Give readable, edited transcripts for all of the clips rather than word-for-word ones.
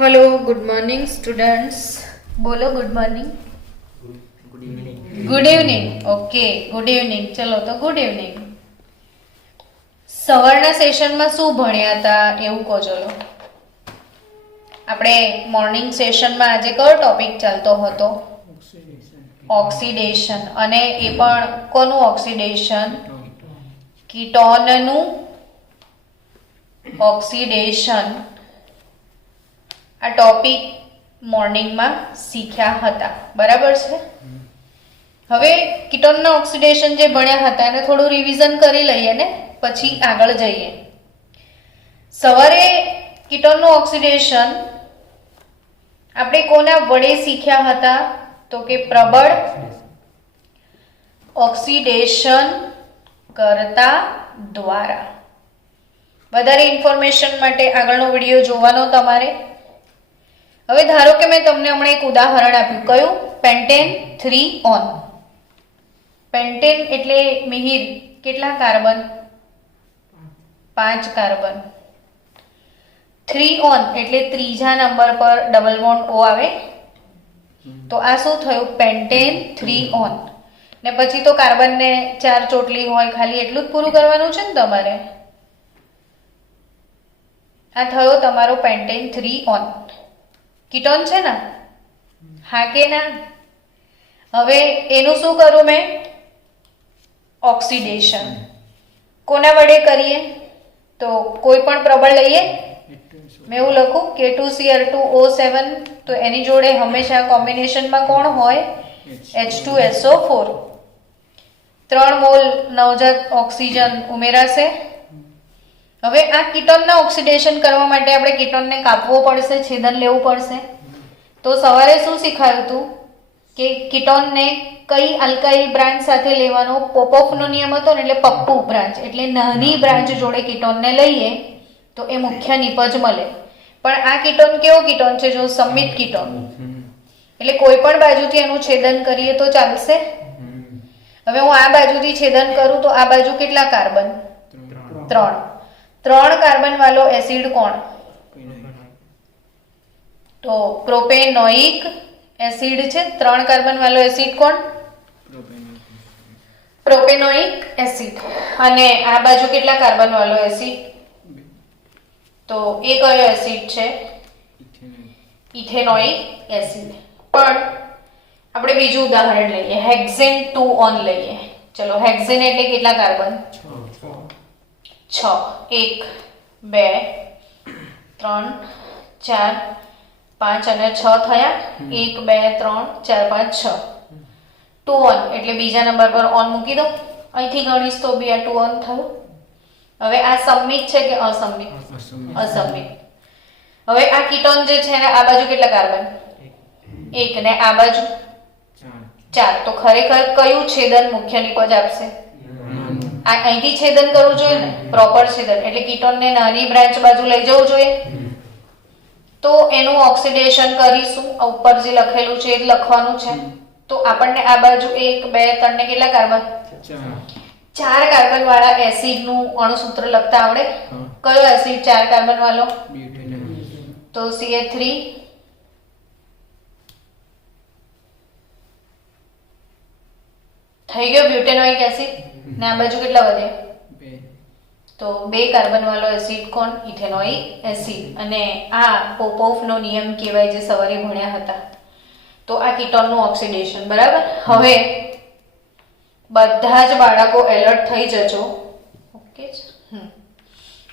Hello good morning students. बोलो good morning. Good evening. Okay good evening. ચલો તો good evening. સવારના સેશનમાં શું ભણ્યા હતા એવું કહો. ચલો આપણે મોર્નિંગ સેશનમાં આજે કયો ટોપિક ચાલતો હતો? ઓક્સિડેશન. અને એ પણ કોનું ઓક્સિડેશન? કીટોનનું ઓક્સિડેશન. આ ટોપિક મોર્નિંગમાં શીખ્યા હતા, બરાબર છે. હવે કીટોનના ઓક્સિડેશન જે ભણ્યા હતા એને થોડું રિવિઝન કરી લઈએ ને પછી આગળ જઈએ. સવારે કીટોનનું ઓક્સિડેશન આપણે કોના વડે શીખ્યા હતા? તો કે પ્રબળ ઓક્સિડેશન કરતા દ્વારા. વધારે ઇન્ફોર્મેશન માટે આગળનો વિડીયો જોવાનો તમારે. હવે ધારો કે મેં તમને હમણાં એક ઉદાહરણ આપ્યું. કયું? Pentane 3 on. પેન્ટેન એટલે મિહિર કેટલા કાર્બન? 5 કાર્બન. 3 ઓન એટલે ત્રીજા નંબર પર ડબલ બોન્ડ O આવે. તો આ શું થયું? Pentane 3 on. ને પછી તો કાર્બન ને 4 ચોટલી હોય, ખાલી એટલું જ પૂરું કરવાનું છે ને તમારે. આ થયો તમારો પેન્ટેન 3 ઓન. કીટોન છે ને? હા કે ના? હવે એનું શું કરું મેં? ઓક્સિડેશન. કોના વડે કરીએ? તો કોઈ પણ પ્રબળ લઈએ. મેં એવું લખું K2Cr2O7. તો એની જોડે હંમેશા કોમ્બિનેશનમાં કોણ હોય? H2SO4. 3 મોલ નવજાત ઓક્સિજન ઉમેરાશે. હવે આ કીટોનના ઓક્સિડેશન કરવા માટે આપણે કીટોનને કાપવો પડશે, છેદન લેવું પડશે. તો સવારે શું શીખાયું હતું કે કીટોનને કઈ આલ્કાઇલ બ્રાન્ચ સાથે લેવાનો? પોપોફનો નિયમ હતો ને, એટલે પપ્પુ બ્રાન્ચ, એટલે નાની બ્રાન્ચ જોડે કીટોનને લઈએ તો એ મુખ્ય નિપજ મળે. પણ આ કીટોન કેવો કીટોન છે? જો સંમિત કીટોન, એટલે કોઈ પણ બાજુથી એનું છેદન કરીએ તો ચાલશે. હવે હું આ બાજુથી છેદન કરું તો આ બાજુ કેટલા કાર્બન? 3 કાર્બન વાળો એસિડ કોણ? તો પ્રોપેનોઇક એસિડ છે. 3 કાર્બન વાળો એસિડ કોણ? Propanoic acid. અને આ બાજુ કેટલા કાર્બન વાળો એસિડ? તો એ કયો એસિડ છે? Ethanoic acid. પણ આપણે બીજું ઉદાહરણ લઈએ. હેક્ઝેન 2 ઓન લઈએ. ચલો, હેક્ઝેન એટલે કેટલા કાર્બન? 6. 1 2 3 4 5 અને 6 થયા. 1 2 3 4 5 6. 2 ઓન એટલે બીજા નંબર પર ઓન મૂકી દો. અહીંથી ગણીશ તો બી આ 2 ઓન થયું. હવે આ સંમિત છે કે અસંમિત? અસંમિત. હવે આ કીટોન જે છે ને, આ બાજુ કેટલા કાર્બન? 1 ને આ બાજુ 4. તો ખરેખર કયું છેદન મુખ્ય નિપજ આપશે? આ અહીંથી છેદન કરવું જોઈએ ને, પ્રોપર છેદન. એટલે કીટોનને નાની બ્રાન્ચ બાજુ લઈ જવું જોઈએ. તો એનું ઓક્સિડેશન કરીશું. ઉપર જે લખેલું છે એ જ લખવાનું છે. તો આપણને આ બાજુ 1 2 3 ને કેટલા કાર્બન? 4 કાર્બન વાળા એસિડ નું અણુસૂત્ર લખતા આવડે? કયો એસિડ 4 કાર્બન વાળો? તો CH3. થઈ ગયો બ્યુટેનોઇક એસિડ. ને આ બાજુ કેટલા વધે? 2. તો 2 કાર્બન વાળો એસિડ કોણ? Ethanoic acid. અને આ પોપોફનો નિયમ કહેવાય જે સવારે ભણ્યા હતા. તો આ કીટોનનું ઓક્સિડેશન, બરાબર. હવે બધા જ બાળકો એલર્ટ થઈ જજો. ઓકે.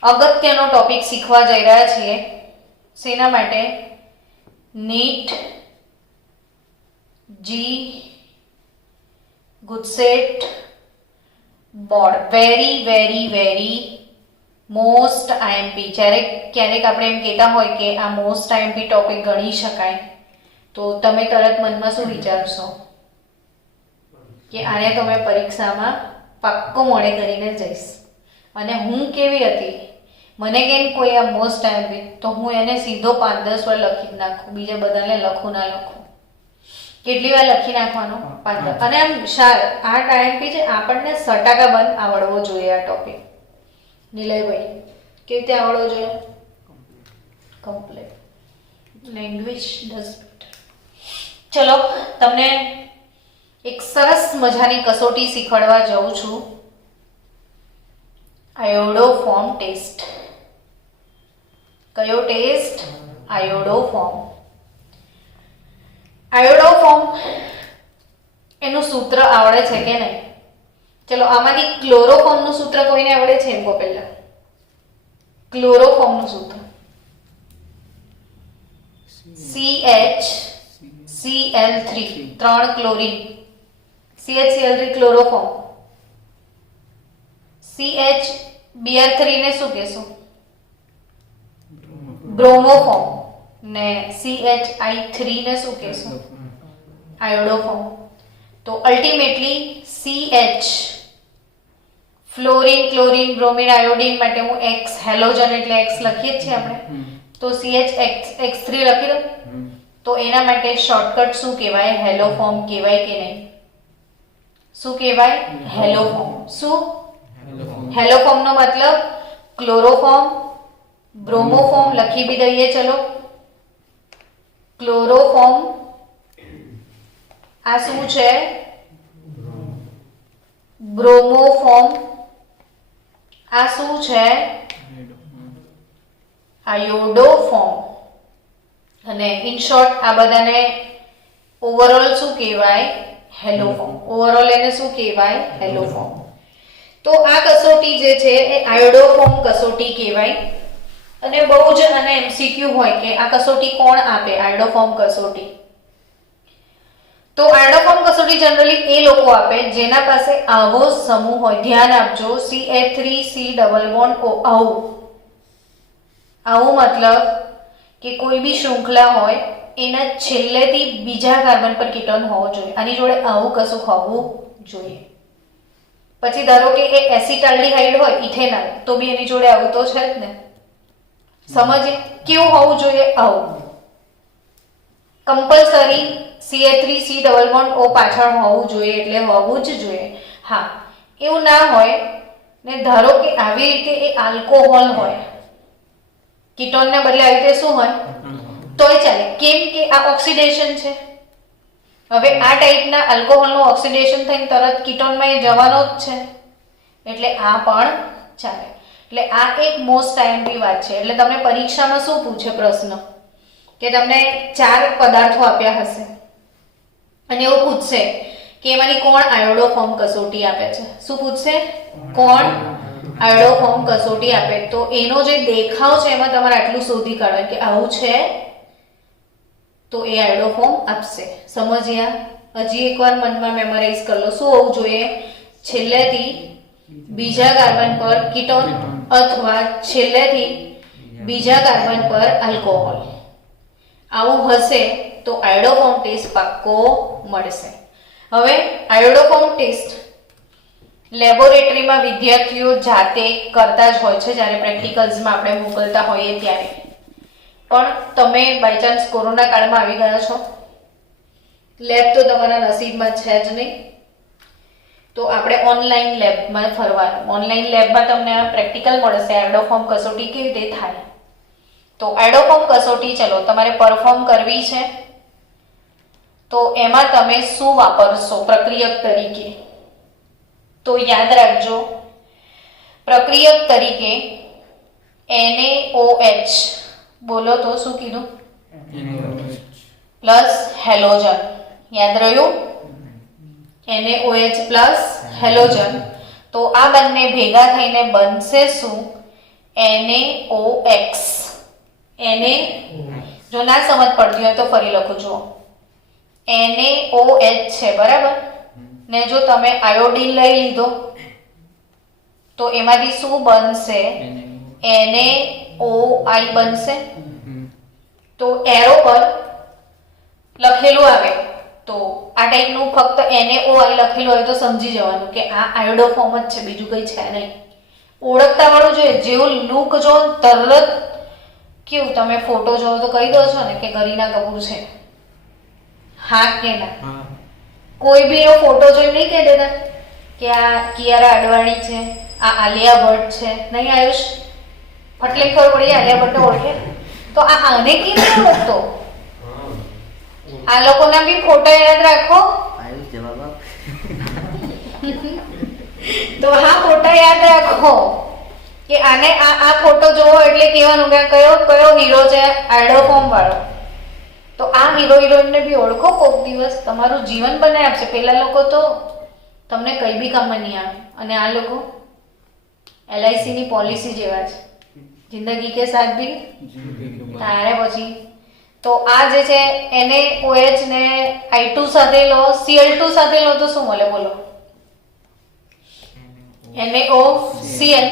અગત્યનો ટોપિક શીખવા જઈ રહ્યા છીએ. શેના માટે? NEET JEE GUJCET board. Very very very most IMP. ક્યારેક આપણે એમ કહેતા હોય કે આ મોસ્ટ આઈએમપી ટોપિક ગણી શકાય, તો તમે તરત મનમાં શું વિચારશો? કે આને તો મેં પરીક્ષામાં પાક્કો મોડે કરીને જઈશ. અને હું કેવી હતી, મને કેમ કોઈ આ મોસ્ટ આઈએમપી, તો હું એને સીધો 5-10 વાર લખી જ નાખું. બીજા બધાને લખું ના લખું. કેટલી વાર લખી નાખવાનો? 5. અને આમ આ આઈએમપી છે, આપણને સટાકા બંધ આવડવો જોઈએ આ ટોપિક. નિલયભાઈ, કેવી રીતે આવડવો જોઈએ? કમ્પ્લીટ. Language does matter. ચલો તમને એક સરસ મજાની કસોટી શીખવાડવા જાઉં છું. આયોડોફોર્મ ટેસ્ટ. કયો ટેસ્ટ? આયોડોફોર્મ. આયોડોફોર્મ એનું સૂત્ર આવડે છે કે નહીં? ચલો આમાંથી ક્લોરોફોર્મ નું સૂત્ર કોઈને આવડે છે? એમ કહો પહેલા. ક્લોરોફોર્મ નું સૂત્ર CHCl3 3 chlorine. CHCl3 chloroform. CHBr3 ને શું કહેશું? બ્રોમોફોર્મ. ને CHI3 ને શું કહેશું? આયોડોફોર્મ. તો ultimately CH fluorine, chlorine, bromine, iodine માટે હું X હેલોજન એટલે X લખીએ જ છે આપણે. તો CHX3 લખી દો. તો એના માટે શોર્ટકટ શું કહેવાય? હેલોફોર્મ કહેવાય કે નહીં? શું કહેવાય? હેલોફોર્મ. શું? હેલોફોર્મ નો મતલબ ક્લોરોફોર્મ, બ્રોમોફોર્મ લખી બી દઈએ. ચલો ક્લોરોફોર્મ આ શું છે? બ્રોમોફોર્મ આ શું છે? આયોડોફોર્મ. અને ઇન શોર્ટ આ બધાને ઓવરઓલ શું કહેવાય? હેલોફોર્મ. ઓવરઓલ એને શું કહેવાય? હેલોફોર્મ. તો આ કસોટી જે છે એ આયોડોફોર્મ કસોટી કહેવાય. અને બહુ જ અને એમસીક્યુ હોય કે આ કસોટી કોણ આપે? આયોડોફોર્મ કસોટી. તો આયોડોફોર્મ કસોટી જનરલી એ લોકો આપે જેના પાસે આવો સમૂહ હોય. ધ્યાન આપજો, CH3C ડબલ બોન્ડ O. આવું મતલબ કે કોઈ બી શૃંખલા હોય એના છેલ્લેથી બીજા કાર્બન પર કીટોન હોવો જોઈએ. આની જોડે આવું કશું હોવું જોઈએ. પછી ધારો કે એ એસિટાલ્ડીહાઇડ હોય, ઇથેનોલ, તો બી એની જોડે આવું તો છે જ ને. સમજે કેવું હોવું જોઈએ? આવું. Compulsory CH3C double bond O પાછળ હોવું જોઈએ એટલે હોવું જ જોઈએ. હા, એવું ના હોય ને ધારો કે આવી રીતે એ આલ્કોહોલ હોય, કીટોન ને બદલે આવી રીતે શું હોય તોય ચાલે. કેમ કે આ ઓક્સિડેશન છે. હવે આ ટાઈપના આલ્કોહોલનું ઓક્સિડેશન થઈને તરત કીટોનમાં એ જવાનો જ છે એટલે આ પણ ચાલે. એટલે આ એક મોસ્ટ આઈએમપી વાત છે. એટલે તમને પરીક્ષામાં શું પૂછે પ્રશ્ન કે તમને 4 પદાર્થો આપ્યા હશે અને એવું પૂછશે કે એમાંની કોણ આયોડોફોર્મ કસોટી આપે છે. શું પૂછશે? કોણ આયોડોફોર્મ કસોટી આપે. તો એનો જે દેખાવ છે એમાં તમારે આટલું શોધી કાઢવાનું કે આવું છે તો એ આયોડોફોર્મ આપશે. સમજ્યા? હજી એકવાર મનમાં મેમોરાઇઝ કરી લો. શું હોવું જોઈએ? છેલ્લેથી બીજા કાર્બન પર કીટોન અથવા છેલ્લેથી બીજા કાર્બન પર આલ્કોહોલ. આવું હશે તો આયોડોફોર્મ ટેસ્ટ પાક્કો મળશે. હવે આયોડોફોર્મ ટેસ્ટ લેબોરેટરીમાં વિદ્યાર્થીઓ જાતે કરતા જ હોય છે જ્યારે પ્રેક્ટિકલ્સમાં આપણે મોકલતા હોઈએ ત્યારે. પણ તમે બાય ચાન્સ કોરોના કાળમાં આવી ગયા છો, લેબ તો તમારા નસીબમાં છે જ નહીં, તો આપણે ઓનલાઈન લેબમાં ફરવાનું. ઓનલાઈન લેબમાં તમને પ્રેક્ટિકલ મળશે આયોડોફોર્મ કસોટી કેવી રીતે થાય. તો આયોડોફોર્મ કસોટી ચલો તમારે પરફોર્મ કરવી છે તો એમાં તમે શું વાપરશો પ્રક્રિયક તરીકે? તો યાદ રાખજો, પ્રક્રિયક તરીકે NaOH બોલો તો શું કીધું? Plus halogen. યાદ રહ્યું? NaOH plus halogen. તો આ બંને ભેગા થઈને બનશે શું? NaOX. જો ના સમજ પડતી હોય તો ફરી લખું છું. NaOH છે બરાબર ને જો તમે આયોડીન લઈ લીધો તો એમાંથી શું બનશે? NaOI બનશે. તો એરો પર લખેલું આવે તો આ ટાઈપનું ફક્ત NaOI લખેલું હોય તો સમજી જવાનું કે આ આયોડોફોર્મ જ છે, બીજું કંઈ છે નહીં. ઓળખતા વાળું જોઈએ. જેવું લુક જો તરત કેવું તમે ફોટો જોવો તો કહી દો છો ને કે કરીના કપૂર છે. હા કે ના? કોઈ બી એનો ફોટો જોઈને નહીં કહી દેતા કે આ કિયારા અડવાણી છે, આ આલિયા ભટ્ટ છે. નહીં આયુષ? ફટલે ખબર પડી આલિયા ભટ્ટને ઓળખે તો આને કેમ નહીં ઓળખતો? આ લોકોના બી ફોટા યાદ રાખો. તો હા ફોટા યાદ રાખો કે આને આ ફોટો જોવો એટલે કહેવાનું કે કયો હીરો છે આઈડો ફોર્મ વાળો. તો આ હીરો હિરોઈનને બી ઓળખો. કોક દિવસ તમારું જીવન બનાવી આપશે. પેલા લોકો તો તમને કઈ બી કામમાં નહીં આવે અને આ લોકો LIC ની પોલિસી જેવા છે, જિંદગી કે સાથ ભી તારે. પછી તો આ જે છે એને OH ને I2 સાથે લો, Cl2 સાથે લો તો શું મળે બોલો? NaOCl.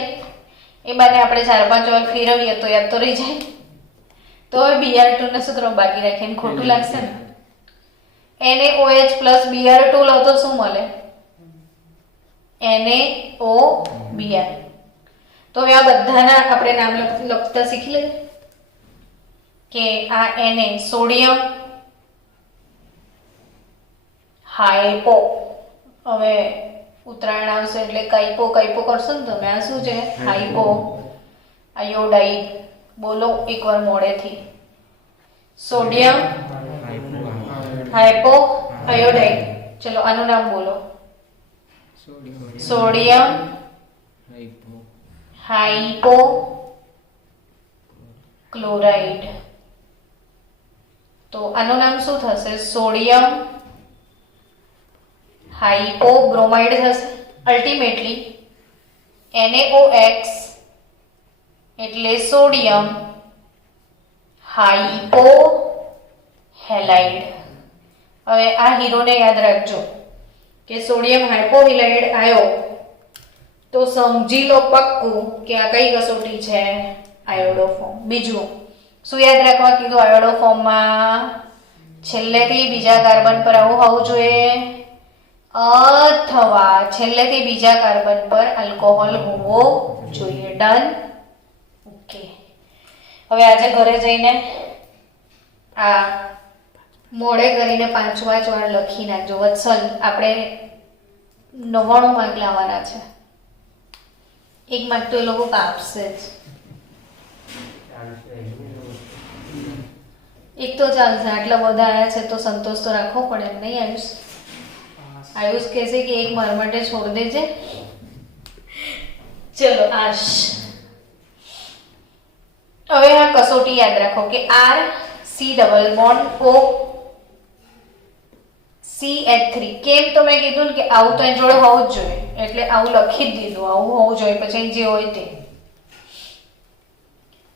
એ બાને આપણે 4-5 વાર ફેરવીએ તો યાદ તો રહી જાય. તો હવે Br2 ને સૂત્ર બાકી રાખીને ખોટું લાગશે ને. NaOH પ્લસ Br2 લો તો શું મળે? NaOBr. તો હવે આ બધાના આપણે નામ લખતા શીખી લઈએ કે આ Na સોડિયમ હાઇપો. હવે ઉત્તરાયણ આવશે એટલે કાઈપો કરશો ને તમે. આ શું છે? Hypo iodide. બોલો એકવાર મોડેથી. Sodium hypo iodide. ચલો આનું નામ બોલો. Sodium hypo chloride. તો આનું નામ શું થશે? સોડિયમ હાઇપો બ્રોમાઇડ થશે. અલ્ટિમેટલી NaOX એટલે સોડિયમ હાઇપો હેલાઇડ. હવે આ હીરોને યાદ રાખજો કે સોડિયમ હાઇપોહેલાઇડ આયો તો સમજી લો પક્કું કે આ કઈ કસોટી છે? Iodo form. બીજું શું યાદ રાખવા કીધું? આયોડો ફોર્મમાં છેલ્લેથી બીજા કાર્બન પર આવું હોવું જોઈએ અથવા છેલ્લેથી બીજા કાર્બન પર આલ્કોહોલ હોવો જોઈએ. ડન? ઓકે. હવે આજે ઘરે જઈને આ મોડે કરીને 5 વાર લખી નાખજો. વત્સલ આપણે 99 માર્ક લાવવાના છે. 1 માર્ક તો એ લોકો કાપશે જ. એક તો ચાલશે. આટલા બધા આયા છે તો સંતોષ તો રાખવો પડે એમ નહીં? આયુષ કહેશે કે 1 માર માટે છોડ દેજે. ચલો આશ. હવે આ કસોટી યાદ રાખો કે RC double bond O CH3. કેમ તો મેં કીધું કે આવું તો એની જોડે હોવું જ જોઈએ એટલે આવું લખી જ દીધું. આવું હોવું જોઈએ પછી જે હોય તે.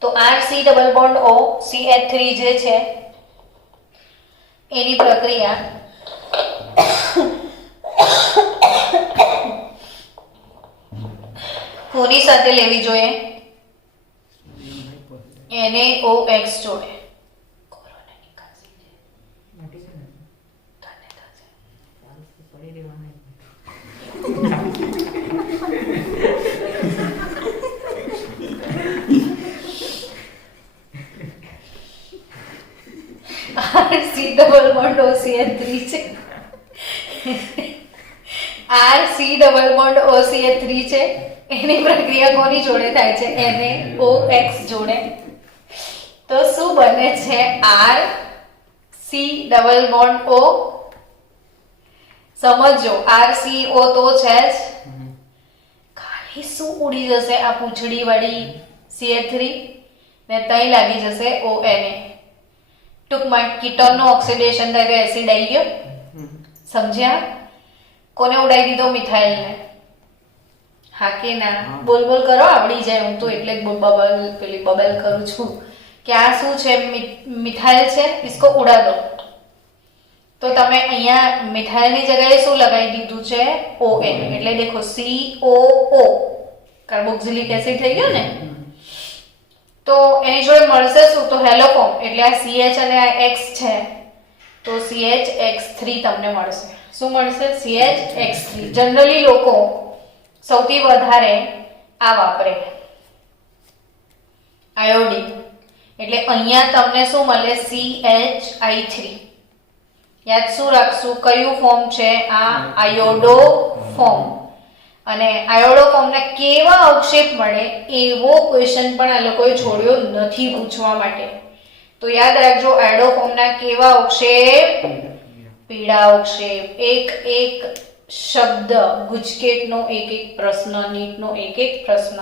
તો RC double bond O CH3 જે છે એની પ્રક્રિયા કોની સાથે લેવી જોઈએ? NaOX જોડે. RC ડબલ બોન્ડ OCH3 છે. RC ડબલ બોન્ડ OCH3 છે. એની પ્રક્રિયા કોની જોડે થાય છે? NaOX જોડે. તો શું બને છે? RC double bond O. સમજો RCO તો છે જ. ખાલી શું ઉડી જશે? આ પૂંછડી વાળી CH3 ને તઈ લાગી જશે ONA. ટૂંકમાં કીટોનનું ઓક્સિડેશન થાય તો એસિડ આવી ગયો. સમજ્યા? કોને ઉડાઈ દીધો? મિથાઇલને. હા કે ના? બોલ કરો, આવડી જાય. હું તો એટલે જ બબલ કરું છું કે આ શું છે? મિથાઇલ છે, इसको ઉડા દો. તો તમે અહીંયા મિથાઇલની જગ્યાએ શું લગાવી દીધું છે? ON. એટલે દેખો COO કાર્બોક્સિલિક એસિડ થઈ ગયો ને. તો એની જોડે મળશે શું? તો હેલો ફોર્મ. એટલે આ CH અને આ X છે તો CHX3 તમને મળશે. શું મળશે? CHX3. જનરલી લોકો સૌથી વધારે આ વાપરે આયોડિન. એટલે અહીંયા તમને શું મળે? CHI3. યાદ શું રાખશું? કયું ફોર્મ છે? આ આયોડો ફોર્મ. અને આયોડો ફોર્મને કેવા અવક્ષેપ મળે એવો ક્વેશ્ચન પણ આ લોકોએ છોડ્યો નથી પૂછવા માટે. તો યાદ રાખજો આયડો ફોર્મના કેવા અવક્ષેપ? પીળા અવક્ષેપ. એક એક શબ્દ, ગુજકેટનો એક એક પ્રશ્ન, નીટનો એક એક પ્રશ્ન.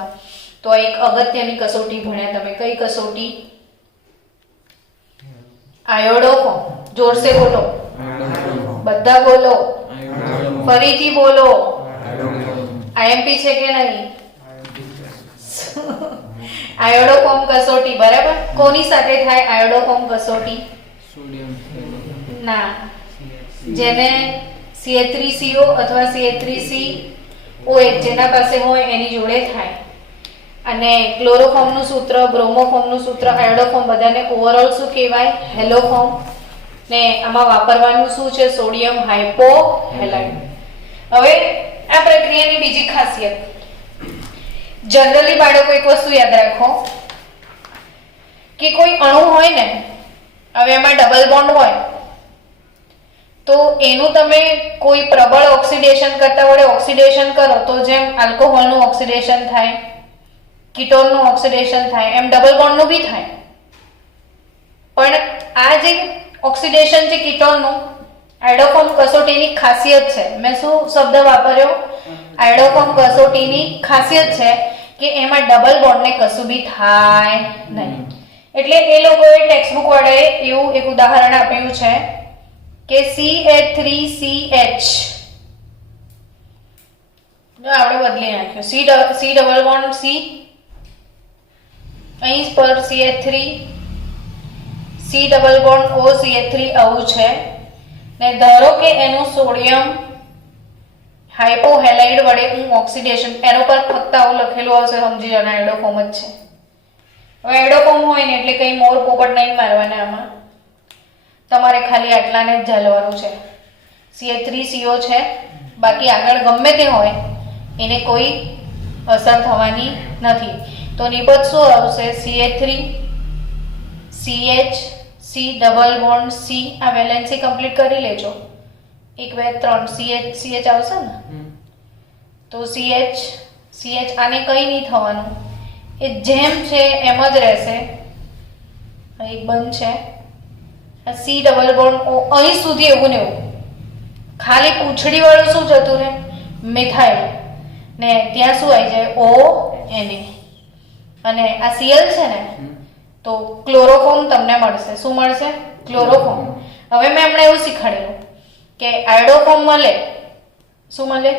તો એક અગત્યની કસોટી ભણ્યા તમે. કઈ કસોટી? Iodo form. જોરસે બોલો, બધા બોલો, ફરીથી બોલો. આઈએમપી છે કે નહીં? આયોડો ફોર્મ કસોટી, બરાબર. કોની સાથે થાય આયોડો ફોર્મ કસોટી? ના, જેને CH3CO અથવા CH3COH જેના પાસે હોય એની જોડે થાય. અને ક્લોરોફોર્મ નું સૂત્ર, બ્રોમોફોર્મ નું સૂત્ર, આયોડોફોર્મ બધાને ઓવરઓલ શું કહેવાય? હેલોફોર્મ. ને આમાં વાપરવાનું શું છે? સોડિયમ હાઇપોહેલાઇડ. હવે આ પ્રક્રિયાની બીજી ખાસિયત, જનરલી બાળકો એક વસ્તુ યાદ રાખો કે કોઈ અણુ હોય ને, હવે એમાં ડબલ બોન્ડ હોય તો એનું તમે કોઈ પ્રબળ ઓક્સિડેશન કરતા વડે ઓક્સિડેશન કરો તો જેમ આલ્કોહોલનું ઓક્સિડેશન થાય, કીટોનનું ઓક્સિડેશન થાય, એમ ડબલ બોન્ડનું બી થાય. પણ આ જે ઓક્સિડેશન છે કીટોનનું, આયોડોફોર્મ કસોટીની ખાસિયત છે. મેં શું શબ્દ વાપર્યો? આયોડોફોર્મ કસોટીની ખાસિયત છે કે એમાં ડબલ બોન્ડને કશું બી થાય નહીં. એટલે એ લોકોએ ટેક્સ્ટબુક વડે એવું એક ઉદાહરણ આપ્યું છે કે CH3CH આપણે બદલી નાખ્યું. C ડબલ બોન્ડ C, અહીં પર CH3, C double bond O CH3 આવું છે. ને ધારો કે એનું સોડિયમ હાઇપોહેલાઇડ વડે હું ઓક્સિડેશન, એનો પર ફક્ત આવું લખેલું આવશે, સમજી જવાના આયોડોફોર્મ જ છે. હવે આયોડોફોર્મ હોય ને એટલે કઈ મોર પોપટ નહીં મારવાના. આમાં તમારે ખાલી આટલાને જ ઝાલવાનું છે. CH3CO છે, બાકી આગળ ગમે તે હોય એને કોઈ અસર થવાની નથી. તો નિબંધ શું આવશે? CH3 CH C double bond C. આ વેલેન્સી કમ્પ્લીટ કરી લેજો. 1 2 3 CH આવશે ને? તો CH આને કઈ નહીં થવાનું, એ જેમ છે એમ જ રહેશે. એક બંધ છે. C ડબલ બોન્ડ O અહીં સુધી એવું ને એવું, ખાલી પૂંછડી વાળું શું જતું રહે? મિથાઇલ. ને ત્યાં શું આવી જાય? O Na. અને આ Cl છે ને, તો ક્લોરોફોર્મ તમને મળશે. શું મળશે? ક્લોરોફોર્મ. હવે મેં હમણાં એવું શીખવાડેલું કે આયોડોફોર્મ મળે, શું મળે?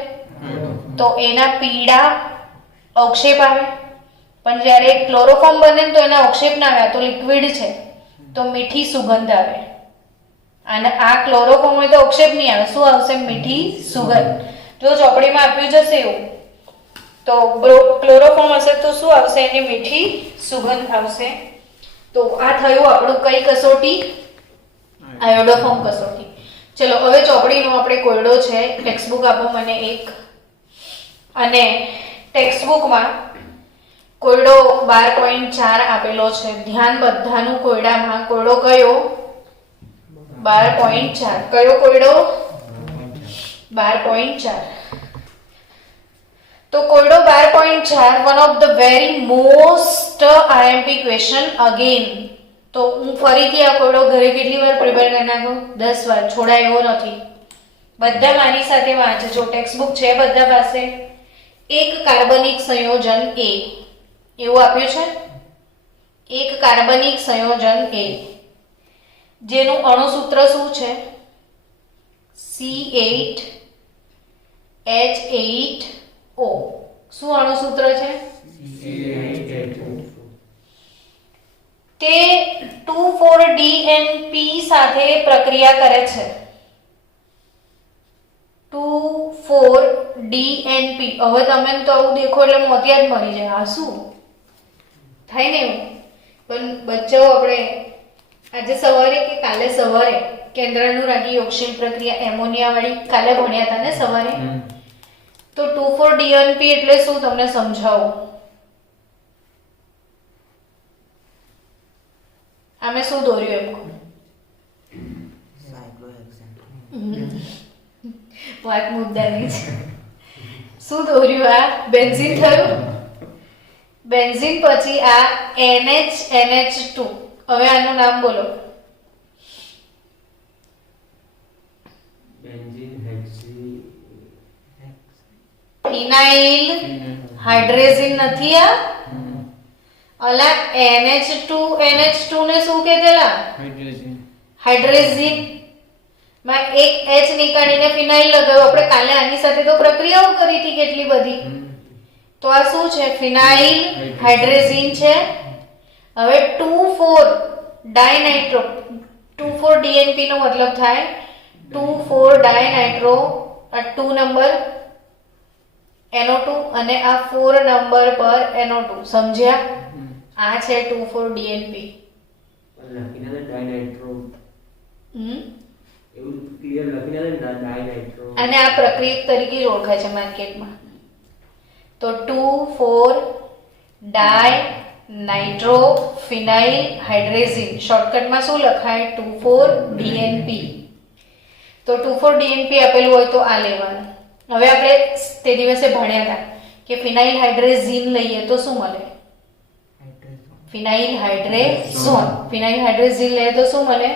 તો એના પીળા અવક્ષેપ આવે. પણ જ્યારે ક્લોરોફોર્મ બને તો એના અવક્ષેપ ના આવે, તો લિક્વિડ છે તો મીઠી સુગંધ આવે. અને આ ક્લોરોફોર્મ હોય તો અવક્ષેપ નહીં આવે. શું આવશે? મીઠી સુગંધ. જો ચોપડીમાં આપ્યું જશે એવું, તો ક્લોરોફોર્મ હશે તો શું આવશે? એની મીઠી સુગંધ આવશે. તો આ થયું આપણું કઈ કસોટી? આયોડોફોર્મ કસોટી. ચલો હવે ચોપડીનો આપણે કોયડો છે, ટેક્સ્ટબુક આપો મને એક. અને ટેક્સ્ટબુકમાં કોયડો 12.4 આપેલો છે. ધ્યાન બધાનું કોયડામાં. કોયડો કયો? 12.4. કયો કોયડો? 12.4. તો કોયડો 12.4 one of the very most IMP question again. તો હું ફરીથી આ કોયડો ઘરે કેટલી વાર પ્રિપેર કરી નાખું? 10 વાર. છોડાય એવો નથી. બધા મારી સાથે વાંચજો. ટેક્સ્ટબુક છે બધા પાસે. એક કાર્બનિક સંયોજન A એવું આપ્યું છે. એક કાર્બનિક સંયોજન A જેનું અણુસૂત્ર શું છે? C8H8O. શું અણુસૂત્ર છે? તે 2,4-DNP સાથે પ્રક્રિયા કરે છે. 2,4-DNP. હવે તમે તો આવું દેખો એટલે મોતિયા જ મરી જાય. આ શું થાય ને એવું? પણ બચ્ચાઓ આપણે આજે સવારે કે કાલે સવારે કેન્દ્રનું રાગી યોગશીલ પ્રક્રિયા એમોનિયા વાળી કાલે ભણ્યા હતા ને સવારે. તો 2,4-DNP એટલે શું તમને સમજાવું. આમે શું દોર્યું એમ? વાત મુદ્દાની છે. શું દોર્યું? આ બેન્ઝીન થયું. બેન્ઝીન પછી આ NH NH2 હવે આનું નામ બોલો. ફિનાઇલ હાઇડ્રેઝિન નથી આ. અલા NH2 ને શું કહેતેલા? હાઇડ્રેઝિન. માં એક H નીકાળીને ફિનાઇલ લગાવ્યો. આપણે કાલે આની સાથે તો પ્રક્રિયાઓ કરી હતી કેટલી બધી. તો આ શું છે? ફિનાઇલ હાઇડ્રેઝિન છે. હવે 2,4 ડાયનાઇટ્રો 2,4 DNP નો મતલબ થાય 2,4 ડાયનાઇટ્રો. આ 2 નંબર NO2 અને આ 4 નંબર પર NO2. સમજ્યા? આ છે 2,4 DNP. લખીને ડાયનાઇટ્રો એવું ક્લિયર લખીને ડાયનાઇટ્રો. અને આ પ્રક્રિયક તરીકે ઓળખાય છે માર્કેટમાં. તો 2,4 ડાયનાઇટ્રો ફિનાઇલ હાઇડ્રેઝિન. શોર્ટકટમાં શું લખાય? 2,4 DNP. તો 2,4 DNP આપેલું હોય તો આ લેવાનું. હવે આપણે તે દિવસે ભણ્યા હતા કે ફિનાઇલ હાઇડ્રેઝિન લઈએ તો શું મળે? ફિનાઇલ હાઇડ્રેઝોન. ફિનાઇલ હાઇડ્રેઝિન લઈએ તો શું મળે?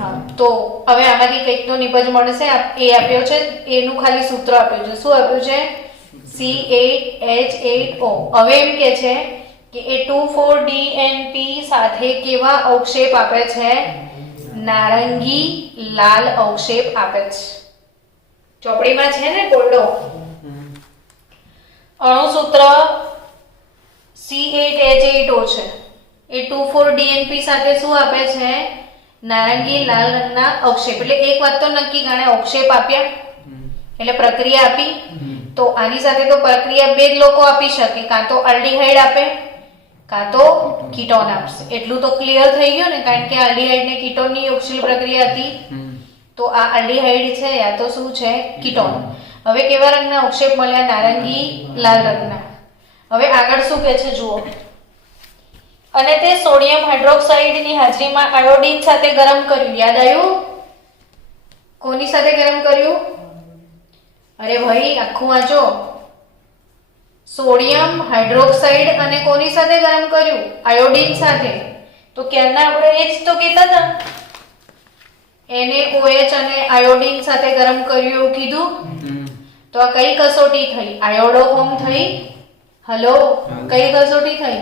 હા. તો હવે આમાંથી કંઈક તો નિપજ મળશે. એ આપ્યો છે, એનું ખાલી સૂત્ર આપ્યું છે. શું આપ્યું છે? C8H8O. હવે એમ કે છે કે એ 2,4 DNP સાથે કેવા અવક્ષેપ આપે છે? નારંગી લાલ અવક્ષેપ આપે છે. ચોપડીમાં છે ને કોરડો અણુસૂત્ર C8H8O છે. એ 2,4 DNP સાથે શું આપે છે? નારંગી લાલ રંગના અવક્ષેપ. એટલે એક વાત તો નક્કી, ગાણે અવક્ષેપ આપ્યા એટલે પ્રક્રિયા આપી. તો આની સાથે તો પ્રક્રિયા બે જ લોકો આપી શકે, કાં તો આલ્ડીહાઇડ આપે કાં તો કીટોન આપશે. એટલું તો ક્લિયર થઈ ગયું ને, કારણ કે આલ્ડીહાઇડ ને કીટોનની યોગશીલ પ્રક્રિયા હતી. તો આ આલ્ડીહાઇડ છે યા તો શું છે? કીટોન. હવે કેવા રંગના અવક્ષેપ મળ્યા? નારંગી લાલ રંગના. હવે આગળ શું કહે છે જુઓ. અને તે સોડિયમ હાઇડ્રોક્સાઇડની હાજરીમાં આયોડીન સાથે ગરમ કર્યું. યાદ આવ્યું? કોની સાથે ગરમ કર્યું? અરે ભાઈ આખું વાંચો. સોડિયમ હાઇડ્રોક્સાઇડ અને કોની સાથે ગરમ કર્યું? આયોડીન સાથે. તો ક્યારના આપણે એ જ તો કહેતા હતા, NaOH અને આયોડીન સાથે ગરમ કર્યું એવું કીધું. તો આ કઈ કસોટી થઈ? આયોડોફોર્મ થઈ. હલો, કઈ કસોટી થઈ?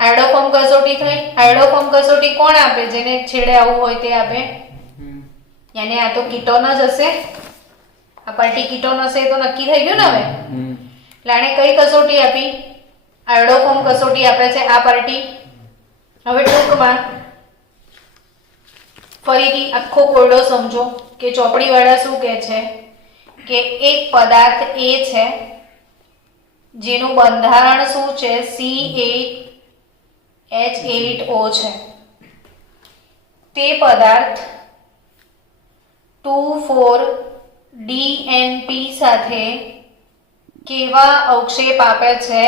આયોડોફોર્મ કસોટી થઈ. આયોડોફોર્મ કસોટી કોણ આપે? જેને છેડે આવું હોય તે આપે. યાને આ તો કીટોન જ હશે. આ પાર્ટી કીટોન હશે તો નક્કી થઈ ગયું ને. હવે એટલે આને કઈ કસોટી આપી? આયોડોફોર્મ કસોટી આપે છે આ પાર્ટી. હવે ટૂંકમાં ફરીથી આખો કોયડો સમજો કે ચોપડી વાળા શું કહે છે કે એક પદાર્થ એ છે જેનું બંધારણ શું છે? C8H8O છે. તે પદાર્થ 2,4 DNP સાથે કેવા અવક્ષેપ આપે છે?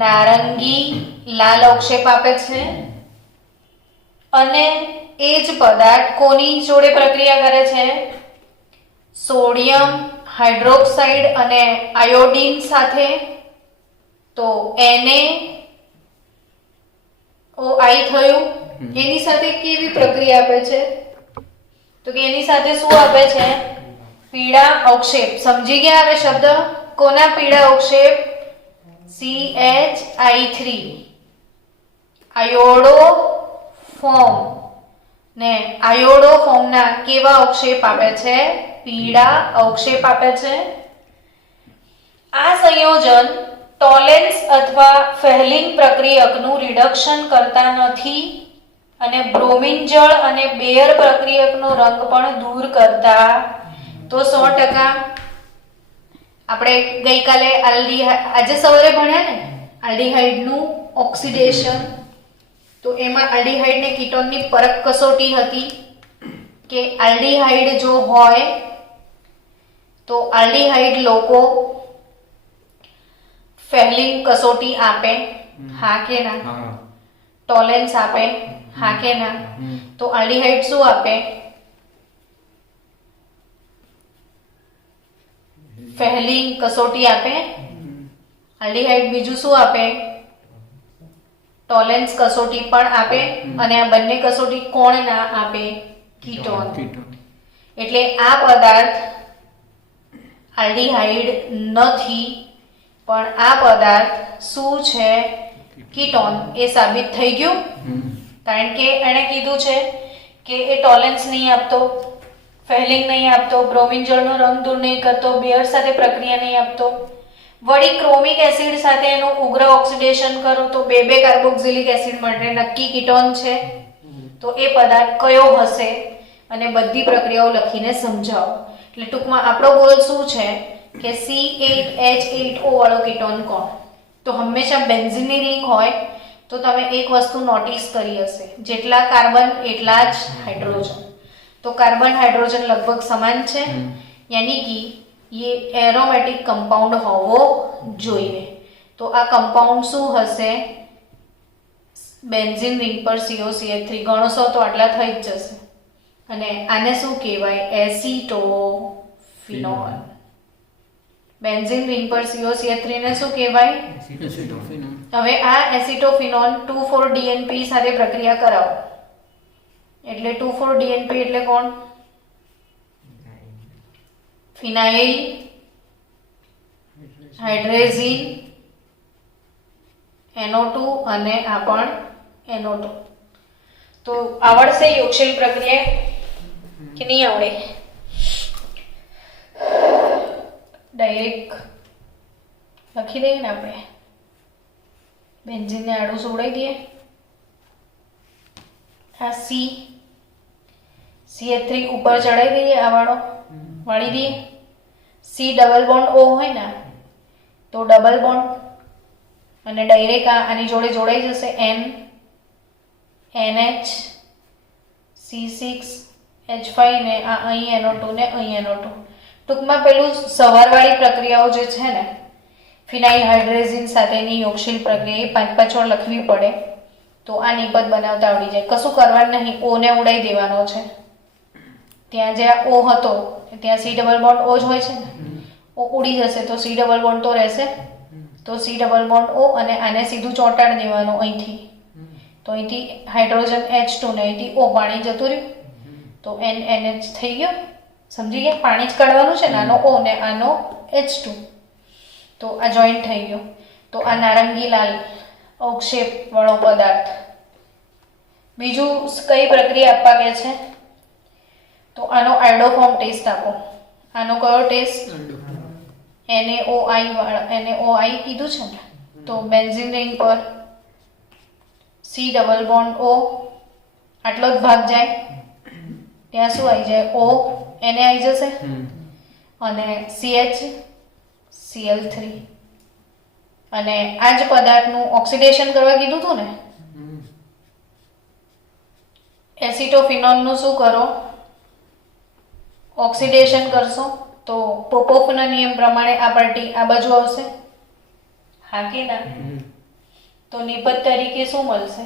નારંગી લાલ અવક્ષેપ આપે છે. અને એ જ પદાર્થ કોની જોડે પ્રક્રિયા કરે છે? સોડિયમ હાઇડ્રોક્સાઇડ અને આયોડીન સાથે. તો NaOI થયું. એની સાથે કેવી પ્રક્રિયા આપે છે? તો કે એની સાથે શું આપે છે? પીળા અવક્ષેપ. સમજી ગયા હવે શબ્દ? કોના પીળા અવક્ષેપ? CH3 આયોડો ફોર્મ ને આયોડોફોર્મના કેવા અવક્ષેપ આપે છે? પીળા અવક્ષેપ આપે છે. આ સંયોજન ટોલેન્સ અથવા ફેહલિંગ પ્રક્રિયકનું રિડક્શન કરતા નથી અને બ્રોમિન જળ અને બેયર પ્રક્રિયકનો રંગ પણ દૂર કરતા. તો 100% આપણે ગઈકાલે આજે સવારે ભણ્યા ને આલ્ડીહાઇડનું ઓક્સિડેશન. તો એમાં આલ્ડીહાઇડ ને કીટોનની પરખ કસોટી હતી કે આલ્ડીહાઇડ જો હોય તો આલ્ડીહાઇડ લોકો ફેહલિંગ કસોટી આપે, હા કે ના? ટોલેન્સ આપે, હા કે ના? તો આલ્ડીહાઇડ શું આપે? ફેહલિંગ કસોટી આપે. આલ્ડીહાઇડ બીજું શું આપે? ટોલેન્સ કસોટી પણ આપે અને આ બંને કસોટી કોણ ના આપે? કીટોન. એટલે આ પદાર્થ આલ્ડીહાઇડ નથી, પણ આ પદાર્થ શું છે? કીટોન. એ સાબિત થઈ ગયું, કારણ કે એણે કીધું છે કે એ ટોલેન્સ નહીં આપતો, ફેલિંગ નહીં આપતો, બ્રોમિન જળનો રંગ દૂર નહીં કરતો, બેયર સાથે પ્રક્રિયા નહીં આપતો, વળી ક્રોમિક એસિડ સાથે એનું ઉગ્ર ઓક્સિડેશન કરો તો 2 કાર્બોક્સિલિક એસિડ માટે નક્કી કીટોન છે. તો એ પદાર્થ કયો હશે? અને બધી પ્રક્રિયાઓ લખીને સમજાવો. એટલે ટૂંકમાં આપણો ગોલ શું છે કે C8H8O વાળો કીટોન કોણ? તો હંમેશા બેન્ઝીનની રિંગ હોય તો તમે એક વસ્તુ નોટિસ કરી હશે, જેટલા કાર્બન એટલા જ હાઇડ્રોજન. તો કાર્બન હાઇડ્રોજન લગભગ સમાન છે, યાની કે ये एरोमेटिक कंपाउंड होवो જોઈએ. તો આ કમ્પાઉન્ડ શું હશે? બેન્ઝીન રિંગ પર COCH3 ગણશો તો આટલા થઈ જ જશે. અને આને શું કહેવાય? એસિટોફિનોલ. બેન્ઝીન રિંગ પર COCH3 ને શું કહેવાય? હવે આ એસિટોફિનોલ 2,4-DNP સાથે પ્રક્રિયા કરાવો. એટલે 2,4-DNP એટલે કોણ? ફિનાઇલ હાઇડ્રેઝિન NO2 અને આ પણ NO2. તો આવડશે યોગશીલ પ્રક્રિયા કે નહીં આવડે? ડાયરેક્ટ લખી દઈએ ને આપણે, બેન્ઝીનને આડું સોડાઈ દઈએ. આ CH3 ઉપર ચડાવી દઈએ, આ વાળો વાળી દઈએ. C ડબલ બોન્ડ O હોય ને તો ડબલ બોન્ડ, અને ડાયરેક્ટ આની જોડે જોડાઈ જશે NH C6H5 ને આ અહીં NO2 ને અહીં NO2. ટૂંકમાં પેલું સવારવાળી પ્રક્રિયાઓ જે છે ને, ફિનાઇલ હાઇડ્રેઝિન સાથેની યોગશીલ પ્રક્રિયા એ 5-5 વાર લખવી પડે તો આ નિપજ બનાવતા આવડી જાય. કશું કરવાનું નહીં, O ને ઉડાઈ દેવાનો છે. ત્યાં જે O હતો ત્યાં C ડબલ બોન્ડ O જ હોય છે ને, O ઉડી જશે તો C ડબલ બોન્ડ તો રહેશે. તો C ડબલ બોન્ડ O અને આને સીધું ચોંટાડી દેવાનું અહીંથી. તો અહીંથી હાઇડ્રોજન H2 ને અહીંથી O પાણી જતું રહ્યું તો NH થઈ ગયો. સમજી ગયા? પાણી જ કાઢવાનું છે ને, આનો O ને આનો H2. તો આ જોઈન્ટ થઈ ગયો. તો આ નારંગી લાલ અવક્ષેપ વાળો પદાર્થ. બીજું કઈ પ્રક્રિયા આપવા કે છે? તો આનો આયોડોફોર્મ ટેસ્ટ આપો. આનો કયો ટેસ્ટ? NaOI કીધું છે ને, તો બેન્ઝીન રિંગ પર C ડબલ બોન્ડ O આટલો જ ભાગ જાય, ત્યાં શું આવી જાય? O Na આવી જશે અને CH Cl3. અને આ જ પદાર્થનું ઓક્સિડેશન કરવા કીધું હતું ને, એસિટોફિનોલનું શું કરો? ઓક્સિડેશન કરશો તો પોપોફના નિયમ પ્રમાણે આ પાર્ટી આ બાજુ આવશે. હા કે ના? તો નિપજ તરીકે શું મળશે?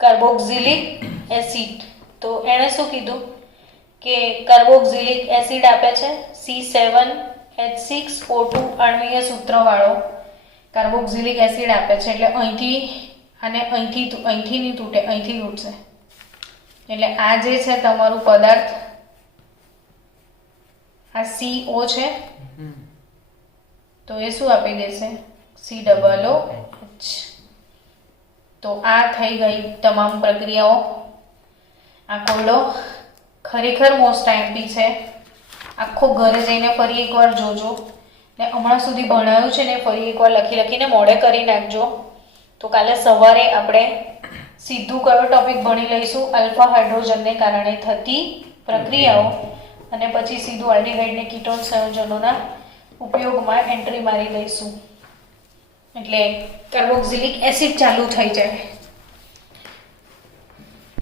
Carboxylic acid. તો એણે શું કીધું કે કાર્બોક્સિલિક એસિડ આપે છે C7H6O2 આણ્વીય સૂત્રવાળો કાર્બોક્સિલિક એસિડ આપે છે. એટલે અહીંથી અને અહીંથી નહીં તૂટે, અહીંથી તૂટશે. એટલે આ જે છે તમારું પદાર્થ, આ CO છે તો એ શું આપી દેશે? COOH. તો આ થઈ ગઈ તમામ પ્રક્રિયાઓ. આ કોયડો ખરેખર મોસ્ટ આઈએમપી છે. આખો ઘરે જઈને ફરી એકવાર જોજો ને હમણાં સુધી ભણાવ્યું છે ને ફરી એકવાર લખીને મોડે કરી નાખજો. તો કાલે સવારે આપણે સીધું કયો ટોપિક ભણી લઈશું? આલ્ફા હાઇડ્રોજનને કારણે થતી પ્રક્રિયાઓ, અને પછી સીધું આલ્ડીહાઇડ ને કીટોન સંયોજનોના ઉપયોગમાં એન્ટ્રી મારી લઈશું. એટલે કાર્બોક્સિલિક એસિડ ચાલુ થઈ જાય.